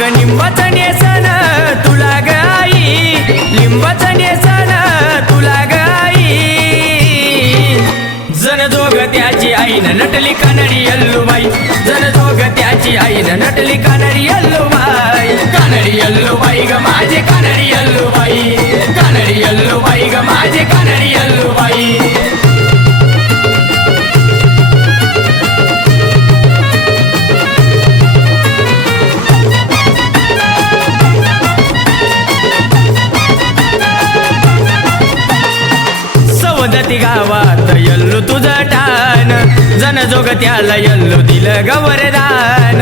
अग लिंबाचं नेसन तुला ग आई, लिंबाचं नेसन तुला ग आई। जण जोग त्याची आईन नटली कानडी यल्लूबाई, जण जोग त्याची आईन नटली कानडी यल्लूबाई। कानडी यल्लूबाई ग माझी कानडी यल्लूबाई, कानडी यल्लूबाई ग माझी कानडी यल्लूबाई। सवदती गावात यल्लू तुझं ठाण, जण जोग त्याला यल्लू दिलं ग वरदान।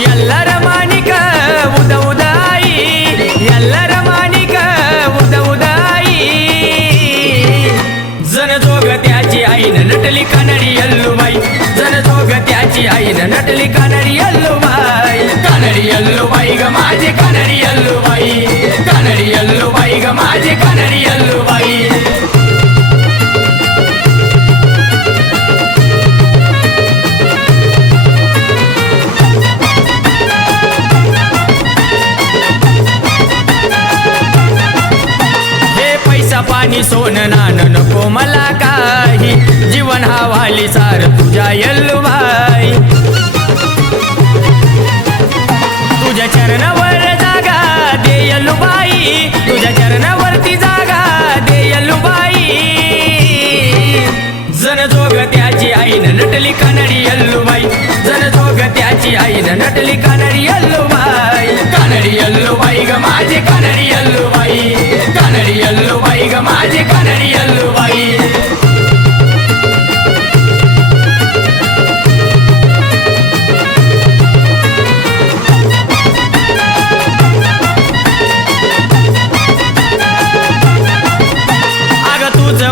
यल्ला रमानिक उद उदाई, यल्ला रमानिक उद उदाई। जण जोग त्याची आईन नटली कानडी यल्लूबाई, जण जोग त्याची आईन नटली कानडी यल्लूबाई। कानडी यल्लूबाई ग माझी कानडी यल्लूबाई, कानडी यल्लूबाई ग माझी कानडी यल्लूबाई। हे पैसा पाणी सोनं नाणं नको मला काही, जीवन हवाली सार तुझ्या यल्लूबाई। तुझ्या चरणावर जागा दे यल्लूबाई, तुझ्या चरणावरती जागा दे यल्लूबाई। जण जोग त्याची आईन नटली कानडी यल्लूबाई, जण जोग त्याची आईन नटली कानडी यल्लूबाई। कानडी यल्लूबाई ग माझी कानडी यल्लूबाई, कानडी यल्लूबाई ग माझी कानडी यल्लूबाई।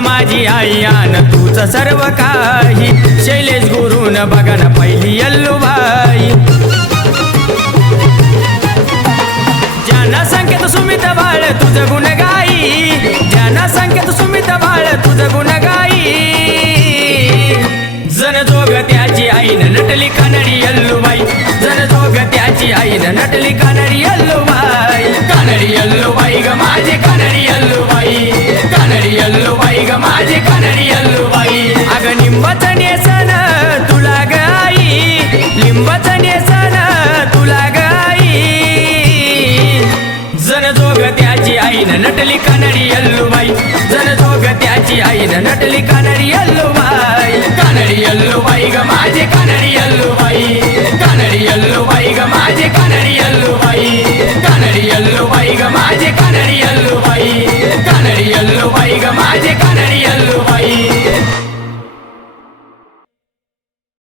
माझी आई आन तूच सर्व काही, शैलेश गुरुन बघा ना पहिली यल्लूबाई। ज्यांना संकेत सुमित बाळ तुझ गुण गाई, ज्यांना संकेत सुमित बाळ तुझ गुण गाई। जण जोग त्याची आईन नटली कानडी यल्लूबाई, जण जोग त्याची आईन नटली कानडी यल्लूबाई। कानडी यल्लूबाई ग माझी कानडी यल्लूबाई, कानडी यल्लूबाई ग माझी कानडी यल्लूबाई। अग लिंबाचं नेसन तुला ग आई, लिंबाचं नेसन तुला ग आई। जण जोग त्याची आईन नटली कानडी यल्लूबाई, जण जोग त्याची आईन नटली कानडी यल्लूबाई। कानडी यल्लूबाई ग माझी कानडी